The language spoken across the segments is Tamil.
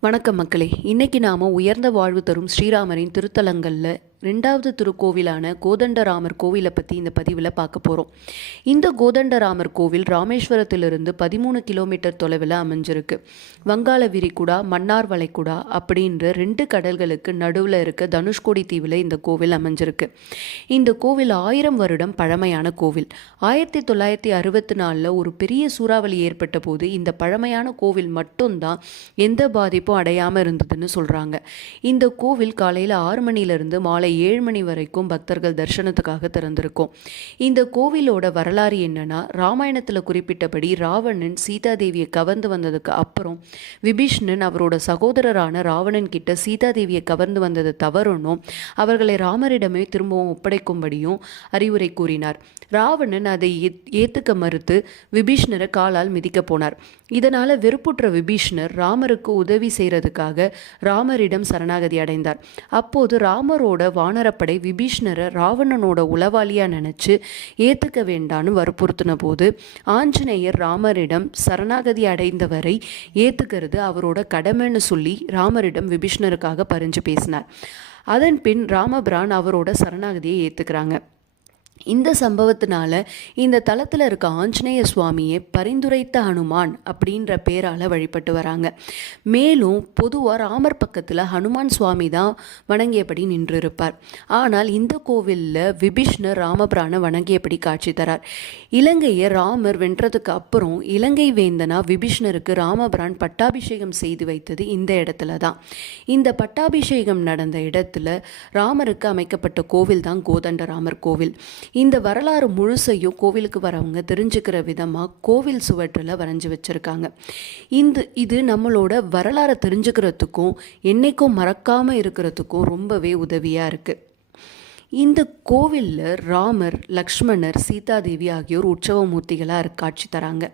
வணக்கம் மக்களே. இன்னைக்கு நாம உயர்ந்த வாழ்வு தரும் ஸ்ரீராமரின் திருத்தலங்களில் ரெண்டாவது திருக்கோவிலான கோதண்டராமர் கோவிலை பற்றி இந்த பதிவில் பார்க்க போகிறோம் இந்த கோதண்டராமர் கோவில் ராமேஸ்வரத்திலிருந்து பதிமூணு கிலோமீட்டர் தொலைவில் அமைஞ்சிருக்கு. வங்காள விரிகுடா மன்னார் வளைகுடா அப்படின்ற ரெண்டு கடல்களுக்கு நடுவில் இருக்க தனுஷ்கோடி தீவில் இந்த கோவில் அமைஞ்சிருக்கு. இந்த கோவில் ஆயிரம் வருடம் பழமையான கோவில். ஆயிரத்தி தொள்ளாயிரத்தி அறுபத்தி நாலில் ஒரு பெரிய சூறாவளி ஏற்பட்ட போது இந்த பழமையான கோவில் மட்டும்தான் எந்த பாதிப்பும் அடையாமல் இருந்ததுன்னு சொல்கிறாங்க இந்த கோவில் காலையில் ஆறு மணிலேருந்து மாலை ஏழு மணி வரைக்கும் பக்தர்கள் தரிசனத்துக்காக திறந்திருக்கும். இந்த கோவிலோட வரலாறு என்னன்னா ராமாயணத்தில் குறிப்பிட்டபடி ராவணன் சீதாதேவியை கவர்ந்து வந்ததுக்கு அப்புறம் விபீஷ்ணன் அவரோட சகோதரரான ராவணன் கிட்ட சீதாதேவியை கவர்ந்து வந்தது தவறுனும் அவர்களை ராமரிடமே திரும்பவும் ஒப்படைக்கும்படியும் அறிவுரை கூறினார். ராவணன் அதை ஏத்- ஏத்துக்க மறுத்து விபீஷ்ணரை காலால் மிதிக்க போனார். இதனால வெறுப்புற்ற விபீஷ்ணர் ராமருக்கு உதவி செய்யறதுக்காக ராமரிடம் சரணாகதி அடைந்தார். அப்போது ராமரோட வானரப்படை விபீஷ்ணரை ராவணனோட உளவாளியாக நினச்சி ஏற்றுக்க வேண்டான்னு வற்புறுத்தின போது ஆஞ்சநேயர் ராமரிடம் சரணாகதி அடைந்தவரை ஏற்றுக்கிறது அவரோட கடமைன்னு சொல்லி ராமரிடம் விபீஷ்ணருக்காக பரிஞ்சு பேசினார். அதன் பின் ராமபிரான் அவரோட சரணாகதியை ஏற்றுக்கிறாங்க இந்த சம்பவத்தினால இந்த தலத்தில் இருக்க ஆஞ்சநேய சுவாமியை பரிந்துரைத்த ஹனுமான் அப்படின்ற பேரால் வழிபட்டு வராங்க. மேலும் பொதுவாக ராமர் பக்கத்தில் ஹனுமான் சுவாமி தான் வணங்கியபடி நின்றிருப்பார். ஆனால் இந்த கோவிலில் விபீஷ்ணர் ராமபிரானை வணங்கியபடி காட்சி தரார். இலங்கையை ராமர் வென்றதுக்கு அப்புறம் இலங்கை வேந்தனா விபீஷ்ணருக்கு ராமபிரான் பட்டாபிஷேகம் செய்து வைத்தது இந்த இடத்துல தான். இந்த பட்டாபிஷேகம் நடந்த இடத்துல ராமருக்கு அமைக்கப்பட்ட கோவில் தான் கோதண்ட ராமர் கோவில். இந்த வரலாறு முழுசையும் கோவிலுக்கு வரவங்க தெரிஞ்சுக்கிற விதமாக கோவில் சுவற்றில் வரைஞ்சி வச்சுருக்காங்க. இந்த இது நம்மளோட வரலாறை தெரிஞ்சுக்கிறதுக்கும் என்னைக்கும் மறக்காமல் இருக்கிறதுக்கும் ரொம்பவே உதவியாக இருக்குது இந்த கோவிலில் ராமர் லக்ஷ்மணர் சீதாதேவி ஆகியோர் உற்சவ மூர்த்திகளாக காட்சி தராங்க.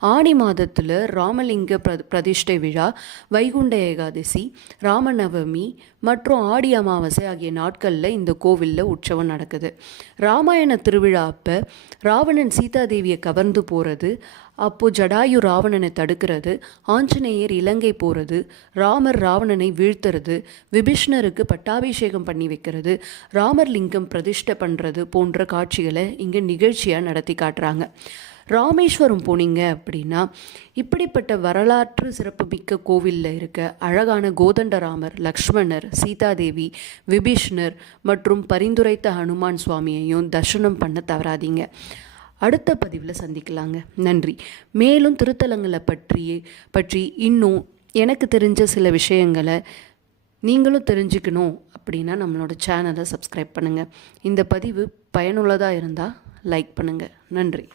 ஆடி மாதத்தில் ராமலிங்க பிர பிரதிஷ்டை விழா வைகுண்ட ஏகாதசி ராமநவமி மற்றும் ஆடி அமாவாசை ஆகிய நாட்களில் இந்த கோவிலில் உற்சவம் நடக்குது. ராமாயண திருவிழா அப்போ ராவணன் சீதாதேவியை கவர்ந்து போகிறது அப்போ ஜடாயு ராவணனை தடுக்கிறது ஆஞ்சநேயர் இலங்கை போகிறது ராமர் ராவணனை வீழ்த்துறது விபீஷ்ணருக்கு பட்டாபிஷேகம் பண்ணி வைக்கிறது ராமர் லிங்கம் பிரதிஷ்டை பண்ணுறது போன்ற காட்சிகளை இங்கே நிகழ்ச்சியாக நடத்தி காட்டுறாங்க. ராமேஸ்வரம் போனீங்க அப்படின்னா இப்படிப்பட்ட வரலாற்று சிறப்புமிக்க கோவிலில் இருக்க அழகான கோதண்டராமர் லக்ஷ்மணர் சீதாதேவி விபீஷ்ணர் மற்றும் பரிந்துரைத்த ஹனுமான் சுவாமியையும் தர்ஷனம் பண்ண தவறாதீங்க. அடுத்த பதிவில் சந்திக்கலாங்க. நன்றி. மேலும் திருத்தலங்களை பற்றி பற்றி இன்னும் எனக்கு தெரிஞ்ச சில விஷயங்களை நீங்களும் தெரிஞ்சுக்கணும் அப்படின்னா நம்மளோட சேனலை சப்ஸ்கிரைப் பண்ணுங்கள் இந்த பதிவு பயனுள்ளதாக இருந்தால் லைக் பண்ணுங்கள் நன்றி.